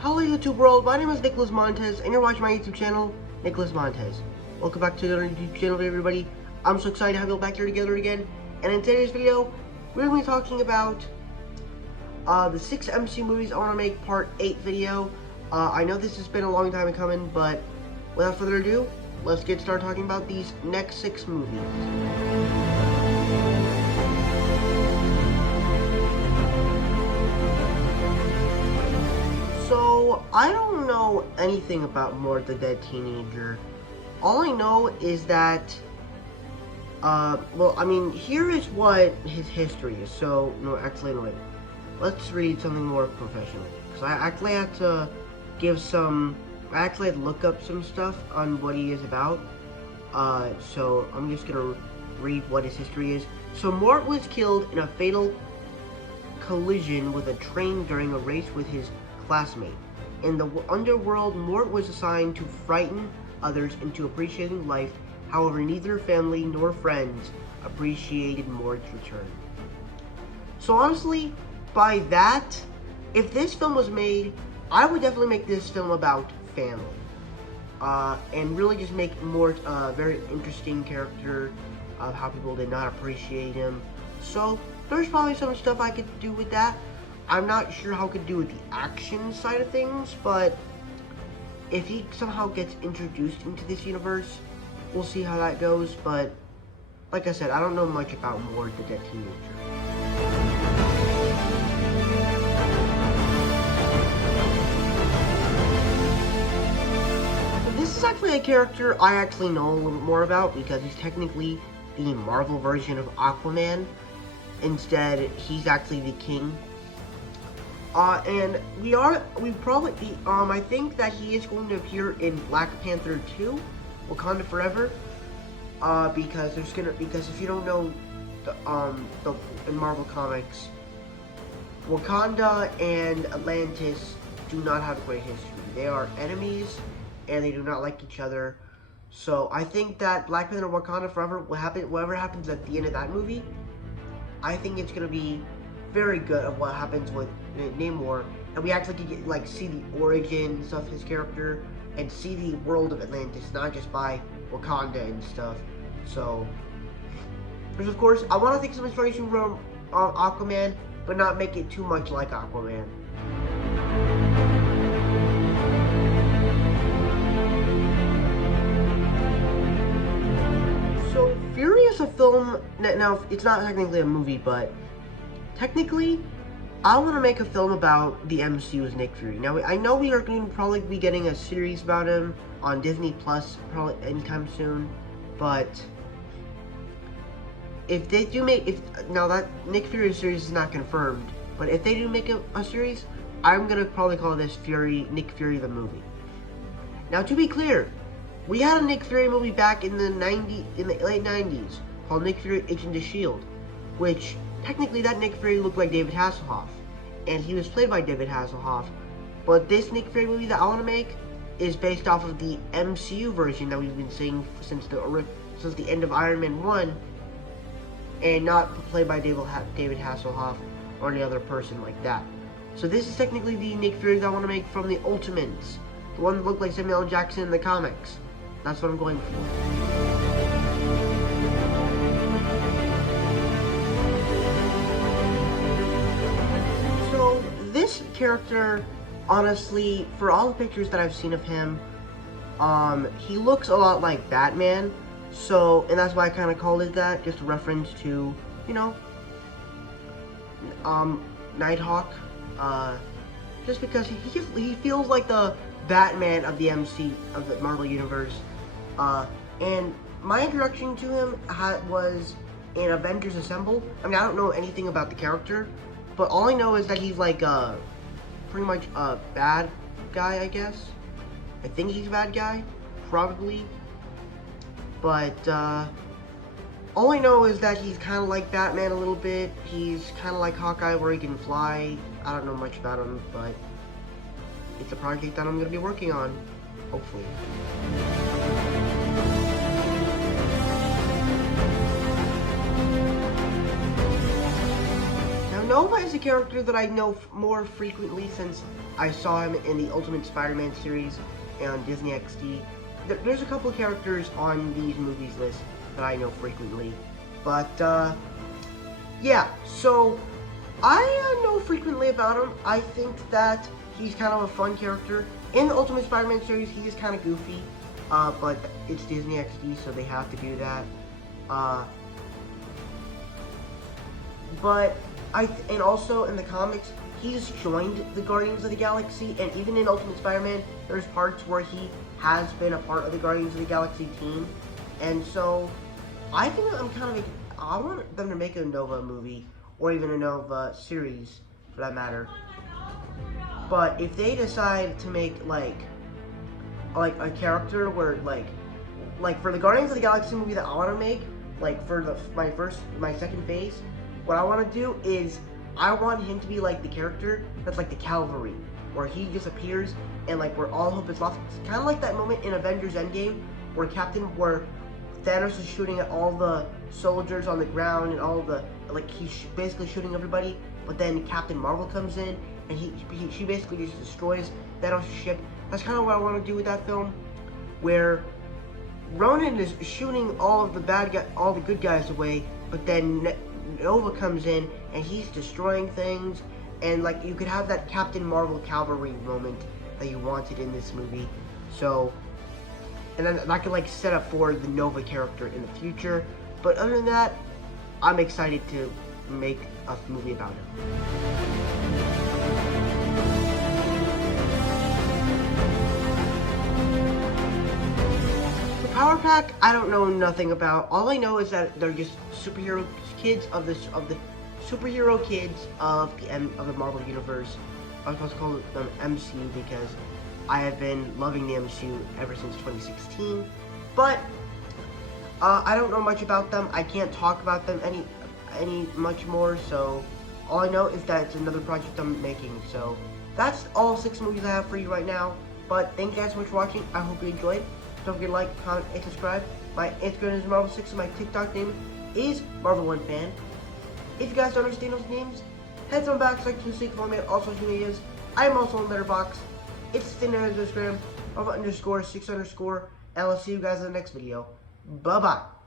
Hello YouTube world, my name is Nicholas Montez, and you're watching my YouTube channel, Nicholas Montez. Welcome back to another YouTube channel, everybody. I'm so excited to have you all back here together again. And in today's video, we're going to be talking about the 6 MCU movies I want to make part 8 video. I know this has been a long time coming, but without further ado, let's get started talking about these next 6 movies. So, I don't know anything about Mort the Dead Teenager. All I know is that, well, I mean, here is what his history is. So, no, actually, wait. Let's read something more professional. Because I actually had to give some, I actually had to look up some stuff on what he is about. So, I'm just gonna read what his history is. So, Mort was killed in a fatal collision with a train during a race with his classmate. In the underworld, Mort was assigned to frighten others into appreciating life. However, neither family nor friends appreciated Mort's return. So honestly, by that, if this film was made, I would definitely make this film about family. And really just make Mort a very interesting character of how people did not appreciate him. So there's probably some stuff I could do with that. I'm not sure how I could do with the action side of things, but if he somehow gets introduced into this universe, we'll see how that goes. But like I said, I don't know much about Mort the Dead Teenager. So this is actually a character I actually know a little bit more about because he's technically the Marvel version of Aquaman. Instead, he's actually the King. And I think that he is going to appear in Black Panther 2, Wakanda Forever, because if you don't know, in Marvel Comics, Wakanda and Atlantis do not have a great history. They are enemies, and they do not like each other. So I think that Black Panther Wakanda Forever, whatever happens at the end of that movie, I think it's gonna be very good of what happens with Namor, and we actually get see the origins of his character and see the world of Atlantis, not just by Wakanda and stuff. So, because of course, I want to take some inspiration from Aquaman, but not make it too much like Aquaman. So, Fury is a film. Now, it's not technically a movie, but technically, I want to make a film about the MCU's Nick Fury. Now, I know we are going to probably be getting a series about him on Disney Plus probably anytime soon, but if they do now that Nick Fury series is not confirmed, but if they do make a series, I'm going to probably call this Nick Fury the movie. Now, to be clear, we had a Nick Fury movie back in the late 90s called Nick Fury Agent of S.H.I.E.L.D., which technically, that Nick Fury looked like David Hasselhoff, and he was played by David Hasselhoff. But this Nick Fury movie that I want to make is based off of the MCU version that we've been seeing since the end of Iron Man 1, and not played by David Hasselhoff or any other person like that. So this is technically the Nick Fury that I want to make from the Ultimates, the one that looked like Samuel L. Jackson in the comics. That's what I'm going for. This character, honestly, for all the pictures that I've seen of him, he looks a lot like Batman. So, and that's why I kind of called it that, just a reference to, you know, Nighthawk. Just because he feels like the Batman of the of the Marvel Universe. And my introduction to him was in Avengers Assemble. I mean, I don't know anything about the character, but all I know is that he's like pretty much a bad guy, I guess. I think he's a bad guy, probably. But all I know is that he's kind of like Batman a little bit. He's kind of like Hawkeye, where he can fly. I don't know much about him, but it's a project that I'm going to be working on, hopefully. Now, Nova is a character that I know more frequently since I saw him in the Ultimate Spider-Man series and on Disney XD. There's a couple of characters on these movies list that I know frequently, but yeah, so I know frequently about him. I think that he's kind of a fun character. In the Ultimate Spider-Man series, he's just kind of goofy, but it's Disney XD, so they have to do that. And also in the comics, he's joined the Guardians of the Galaxy, and even in Ultimate Spider-Man, there's parts where he has been a part of the Guardians of the Galaxy team, and so I think I want them to make a Nova movie, or even a Nova series, for that matter. But if they decide to make like a character where like for the Guardians of the Galaxy movie that I want to make, like for my second phase, what I want to do is I want him to be like the character that's like the cavalry, where he just appears and like where all hope is lost. It's kind of like that moment in Avengers Endgame where Thanos is shooting at all the soldiers on the ground and all the, like, he's basically shooting everybody, but then Captain Marvel comes in and she basically just destroys Thanos' ship. That's kind of what I want to do with that film, where Ronan is shooting all of the good guys away, but then Nova comes in and he's destroying things, and like you could have that Captain Marvel cavalry moment that you wanted in this movie. So, and then that could like set up for the Nova character in the future. But other than that, I'm excited to make a movie about him. The Power Pack, I don't know nothing about. All I know is that they're just superhero kids of the superhero kids of the Marvel Universe. I was supposed to call them MCU because I have been loving the MCU ever since 2016, but I don't know much about them. I can't talk about them any much more, so all I know is that it's another project I'm making. So that's all 6 movies I have for you right now, but thank you guys so much for watching. I hope you enjoyed. Don't forget to like, comment, and subscribe. My Instagram is Marvel6 and my TikTok name is Marvel1Fan. If you guys don't understand those names, head to my back to seek for me on all social medias. I am also on Letterboxd. It's the Instagram, Marvel_6_, and I'll see you guys in the next video. Bye-bye.